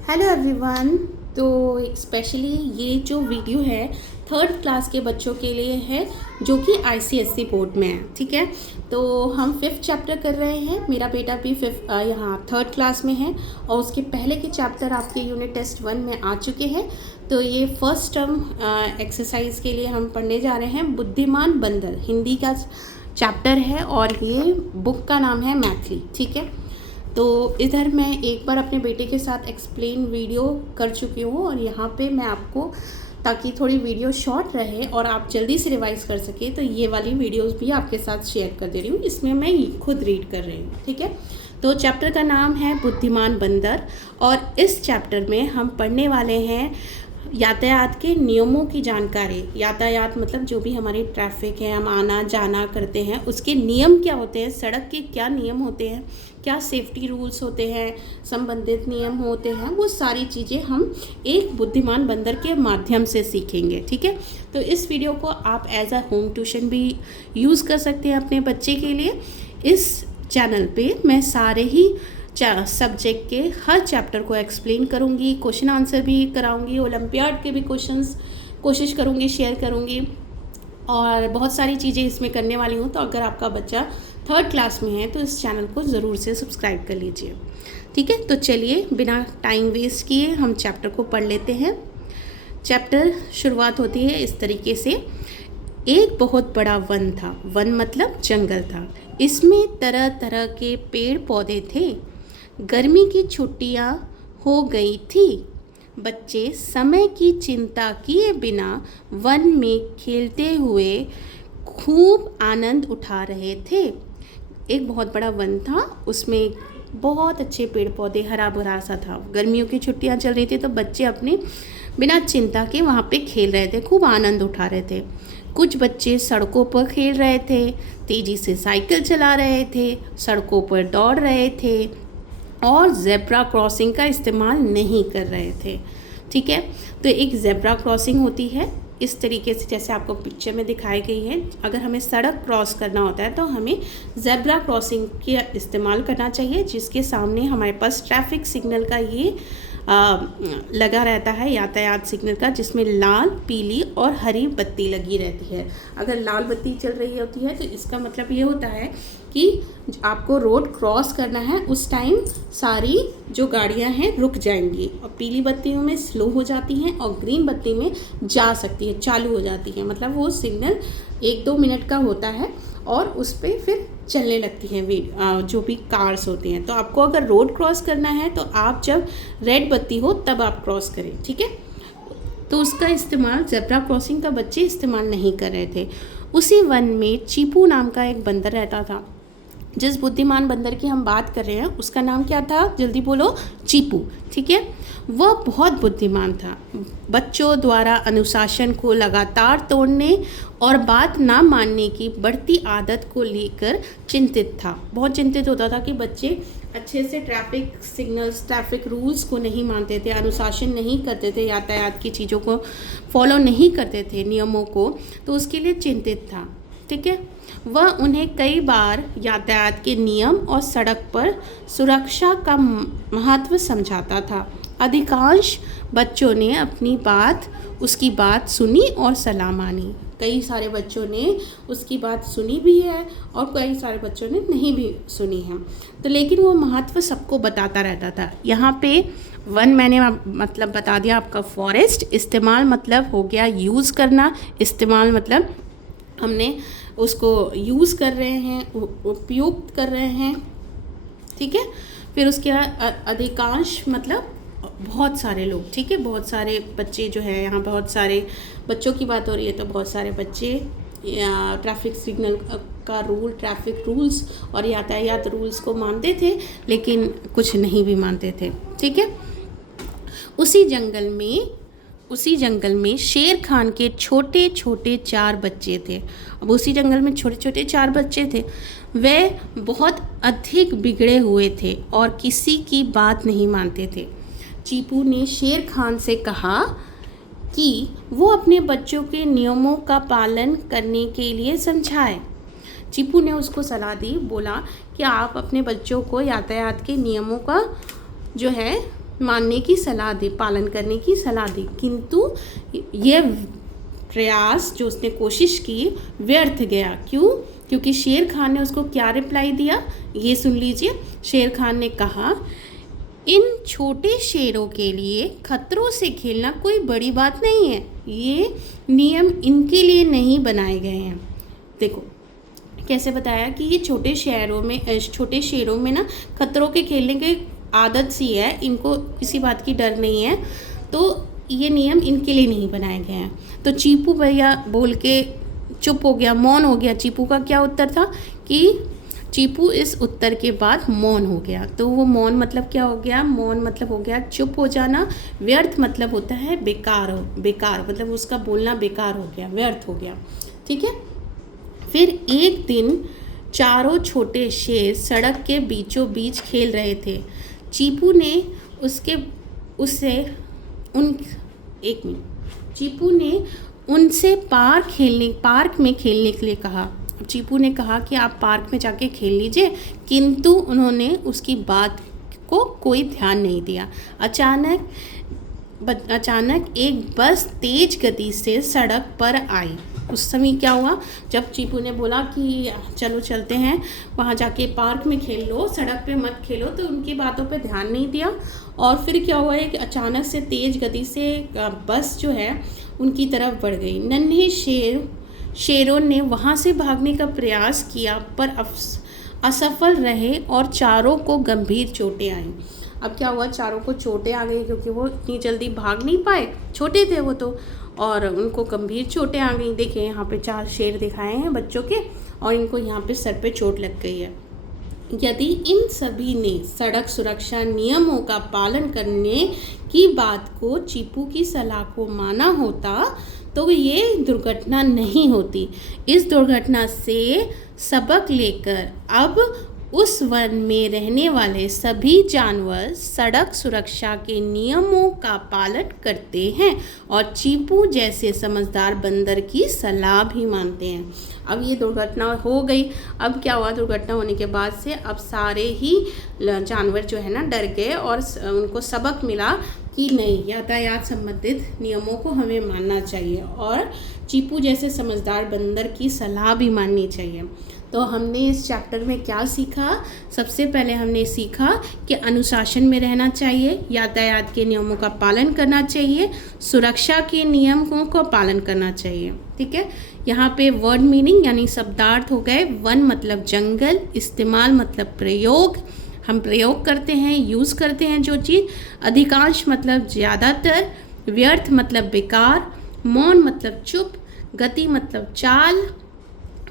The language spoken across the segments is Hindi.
Hello everyone. तो स्पेशली ये जो वीडियो है थर्ड क्लास के बच्चों के लिए है जो कि आईसीएसई बोर्ड में है। ठीक है, तो हम फिफ्थ चैप्टर कर रहे हैं। मेरा बेटा भी यहाँ थर्ड क्लास में है और उसके पहले के चैप्टर आपके यूनिट टेस्ट 1 में आ चुके हैं। तो ये फर्स्ट टर्म एक्सरसाइज के लिए हम पढ़ने जा रहे हैं बुद्धिमान बंदर, हिंदी का चैप्टर है और ये बुक का नाम है मैथिली। ठीक है, तो इधर मैं एक बार अपने बेटे के साथ एक्सप्लेन वीडियो कर चुकी हूँ और यहाँ पे मैं आपको, ताकि थोड़ी वीडियो शॉर्ट रहे और आप जल्दी से रिवाइज़ कर सके, तो ये वाली वीडियोस भी आपके साथ शेयर कर दे रही हूँ। इसमें मैं खुद रीड कर रही हूँ। ठीक है, तो चैप्टर का नाम है बुद्धिमान बंदर और इस चैप्टर में हम पढ़ने वाले हैं यातायात के नियमों की जानकारी। यातायात मतलब जो भी हमारी ट्रैफिक है, हम आना जाना करते हैं, उसके नियम क्या होते हैं, सड़क के क्या नियम होते हैं, क्या सेफ्टी रूल्स होते हैं, संबंधित नियम होते हैं, वो सारी चीज़ें हम एक बुद्धिमान बंदर के माध्यम से सीखेंगे। ठीक है, तो इस वीडियो को आप एज अ होम ट्यूशन भी यूज़ कर सकते हैं अपने बच्चे के लिए। इस चैनल पे मैं सारे ही सब्जेक्ट के हर चैप्टर को एक्सप्लेन करूँगी, क्वेश्चन आंसर भी कराऊँगी, ओलंपियाड के भी क्वेश्चंस कोशिश करूँगी शेयर करूँगी और बहुत सारी चीज़ें इसमें करने वाली हूँ। तो अगर आपका बच्चा थर्ड क्लास में है तो इस चैनल को ज़रूर से सब्सक्राइब कर लीजिए। ठीक है, तो चलिए बिना टाइम वेस्ट किए हम चैप्टर को पढ़ लेते हैं। चैप्टर शुरुआत होती है इस तरीके से। एक बहुत बड़ा वन था। वन मतलब जंगल था। इसमें तरह तरह के पेड़ पौधे थे। गर्मी की छुट्टियां हो गई थी। बच्चे समय की चिंता किए बिना वन में खेलते हुए खूब आनंद उठा रहे थे। एक बहुत बड़ा वन था, उसमें बहुत अच्छे पेड़ पौधे, हरा भरा सा था। गर्मियों की छुट्टियां चल रही थी तो बच्चे अपने बिना चिंता के वहाँ पे खेल रहे थे, खूब आनंद उठा रहे थे। कुछ बच्चे सड़कों पर खेल रहे थे, तेज़ी से साइकिल चला रहे थे, सड़कों पर दौड़ रहे थे और ज़ेब्रा क्रॉसिंग का इस्तेमाल नहीं कर रहे थे। ठीक है, तो एक ज़ेब्रा क्रॉसिंग होती है इस तरीके से जैसे आपको पिक्चर में दिखाई गई है। अगर हमें सड़क क्रॉस करना होता है तो हमें ज़ेब्रा क्रॉसिंग का इस्तेमाल करना चाहिए, जिसके सामने हमारे पास ट्रैफिक सिग्नल का ये लगा रहता है, यातायात सिग्नल का, जिसमें लाल, पीली और हरी बत्ती लगी रहती है। अगर लाल बत्ती चल रही होती है तो इसका मतलब ये होता है कि आपको रोड क्रॉस करना है। उस टाइम सारी जो गाड़ियां हैं रुक जाएंगी और पीली बत्तियों में स्लो हो जाती हैं और ग्रीन बत्ती में जा सकती है, चालू हो जाती है। मतलब वो सिग्नल 1-2 मिनट का होता है और उस पर फिर चलने लगती हैं जो भी कार्स होती हैं। तो आपको अगर रोड क्रॉस करना है तो आप जब रेड बत्ती हो तब आप क्रॉस करें। ठीक है, तो उसका इस्तेमाल, ज़ेब्रा क्रॉसिंग का बच्चे इस्तेमाल नहीं कर रहे थे। उसी वन में चीपू नाम का एक बंदर रहता था। जिस बुद्धिमान बंदर की हम बात कर रहे हैं उसका नाम क्या था, जल्दी बोलो, चीपू। ठीक है, वह बहुत बुद्धिमान था। बच्चों द्वारा अनुशासन को लगातार तोड़ने और बात ना मानने की बढ़ती आदत को लेकर चिंतित था। बहुत चिंतित होता था कि बच्चे अच्छे से ट्रैफिक सिग्नल्स, ट्रैफिक रूल्स को नहीं मानते थे, अनुशासन नहीं करते थे, यातायात की चीज़ों को फॉलो नहीं करते थे, नियमों को, तो उसके लिए चिंतित था। ठीक है, वह उन्हें कई बार यातायात के नियम और सड़क पर सुरक्षा का महत्व समझाता था। अधिकांश बच्चों ने उसकी बात सुनी और सलाह मानी। कई सारे बच्चों ने उसकी बात सुनी भी है और कई सारे बच्चों ने नहीं भी सुनी है। तो लेकिन वो महत्व सबको बताता रहता था। यहाँ पे वन मैंने मतलब बता दिया आपका फॉरेस्ट। इस्तेमाल मतलब हो गया यूज़ करना, इस्तेमाल मतलब हमने उसको यूज़ कर रहे हैं, उपयुक्त कर रहे हैं। ठीक है, फिर उसके बाद अधिकांश मतलब बहुत सारे लोग। ठीक है, बहुत सारे बच्चे जो है, यहाँ बहुत सारे बच्चों की बात हो रही है तो बहुत सारे बच्चे ट्रैफिक सिग्नल का रूल, ट्रैफिक रूल्स और यातायात रूल्स को मानते थे, लेकिन कुछ नहीं भी मानते थे। ठीक है, उसी जंगल में शेर खान के छोटे छोटे 4 बच्चे थे। अब उसी जंगल में छोटे छोटे 4 बच्चे थे। वे बहुत अधिक बिगड़े हुए थे और किसी की बात नहीं मानते थे। चीपू ने शेर खान से कहा कि वो अपने बच्चों के नियमों का पालन करने के लिए समझाए। चीपू ने उसको सलाह दी, बोला कि आप अपने बच्चों को यातायात के नियमों का जो है मानने की सलाह दी, पालन करने की सलाह दी, किंतु यह प्रयास जो उसने कोशिश की व्यर्थ गया। क्यों? क्योंकि शेर खान ने उसको क्या रिप्लाई दिया, ये सुन लीजिए। शेर खान ने कहा, इन छोटे शेरों के लिए खतरों से खेलना कोई बड़ी बात नहीं है, ये नियम इनके लिए नहीं बनाए गए हैं। देखो कैसे बताया कि ये छोटे शेरों में ना खतरों के खेलने की आदत सी है, इनको किसी बात की डर नहीं है, तो ये नियम इनके लिए नहीं बनाए गए हैं। तो चीपू भैया बोल के चुप हो गया, मौन हो गया। चीपू का क्या उत्तर था कि चीपू इस उत्तर के बाद मौन हो गया। तो वो मौन मतलब क्या हो गया? मौन मतलब हो गया चुप हो जाना। व्यर्थ मतलब होता है बेकार मतलब उसका बोलना बेकार हो गया, व्यर्थ हो गया। ठीक है। फिर एक दिन चारों छोटे शेर सड़क के बीचों बीच खेल रहे थे। चीपू ने उनसे पार्क में खेलने के लिए कहा। चीपू ने कहा कि आप पार्क में जाके खेल लीजिए, किंतु उन्होंने उसकी बात को कोई ध्यान नहीं दिया। अचानक एक बस तेज गति से सड़क पर आई। उस समय क्या हुआ, जब चीपू ने बोला कि चलो चलते हैं वहाँ जाके पार्क में खेल लो, सड़क पे मत खेलो, तो उनकी बातों पे ध्यान नहीं दिया। और फिर क्या हुआ है कि अचानक से तेज गति से बस जो है उनकी तरफ बढ़ गई। नन्हे शेरों ने वहाँ से भागने का प्रयास किया, पर असफल रहे और चारों को गंभीर चोटें आईं। अब क्या हुआ, चारों को चोटें आ गई क्योंकि वो इतनी जल्दी भाग नहीं पाए, छोटे थे वो तो, और उनको गंभीर चोटें आ गई। देखिए यहाँ पे 4 शेर दिखाए हैं बच्चों के, और इनको यहाँ पे सर पे चोट लग गई है। यदि इन सभी ने सड़क सुरक्षा नियमों का पालन करने की बात को, चीपू की सलाह को माना होता तो ये दुर्घटना नहीं होती। इस दुर्घटना से सबक लेकर अब उस वन में रहने वाले सभी जानवर सड़क सुरक्षा के नियमों का पालन करते हैं और चीपू जैसे समझदार बंदर की सलाह भी मानते हैं। अब ये दुर्घटना हो गई। अब क्या हुआ, दुर्घटना होने के बाद से अब सारे ही जानवर जो है ना डर गए और उनको सबक मिला कि नहीं, यातायात संबंधित नियमों को हमें मानना चाहिए और चीपू जैसे समझदार बंदर की सलाह भी माननी चाहिए। तो हमने इस चैप्टर में क्या सीखा? सबसे पहले हमने सीखा कि अनुशासन में रहना चाहिए, यातायात के नियमों का पालन करना चाहिए, सुरक्षा के नियमों का पालन करना चाहिए। ठीक है। यहाँ पे वर्ड मीनिंग यानी शब्दार्थ हो गए। वन मतलब जंगल, इस्तेमाल मतलब प्रयोग, हम प्रयोग करते हैं, यूज़ करते हैं जो चीज़। अधिकांश मतलब ज़्यादातर, व्यर्थ मतलब बेकार, मौन मतलब चुप, गति मतलब चाल,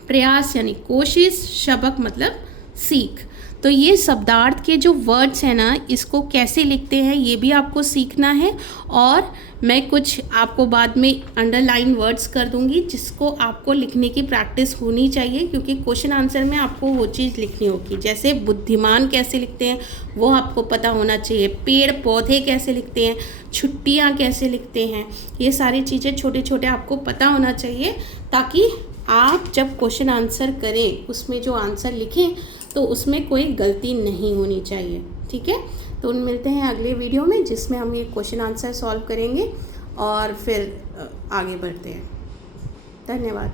प्रयास यानी कोशिश, सबक मतलब सीख। तो ये शब्दार्थ के जो वर्ड्स हैं ना, इसको कैसे लिखते हैं ये भी आपको सीखना है, और मैं कुछ आपको बाद में अंडरलाइन वर्ड्स कर दूंगी जिसको आपको लिखने की प्रैक्टिस होनी चाहिए, क्योंकि क्वेश्चन आंसर में आपको वो चीज़ लिखनी होगी। जैसे बुद्धिमान कैसे लिखते हैं वो आपको पता होना चाहिए, पेड़ पौधे कैसे लिखते हैं, छुट्टियाँ कैसे लिखते हैं, ये सारी चीज़ें छोटे छोटे आपको पता होना चाहिए, ताकि आप जब क्वेश्चन आंसर करें उसमें जो आंसर लिखें तो उसमें कोई गलती नहीं होनी चाहिए। ठीक है। तो मिलते हैं अगले वीडियो में जिसमें हम ये क्वेश्चन आंसर सॉल्व करेंगे और फिर आगे बढ़ते हैं। धन्यवाद।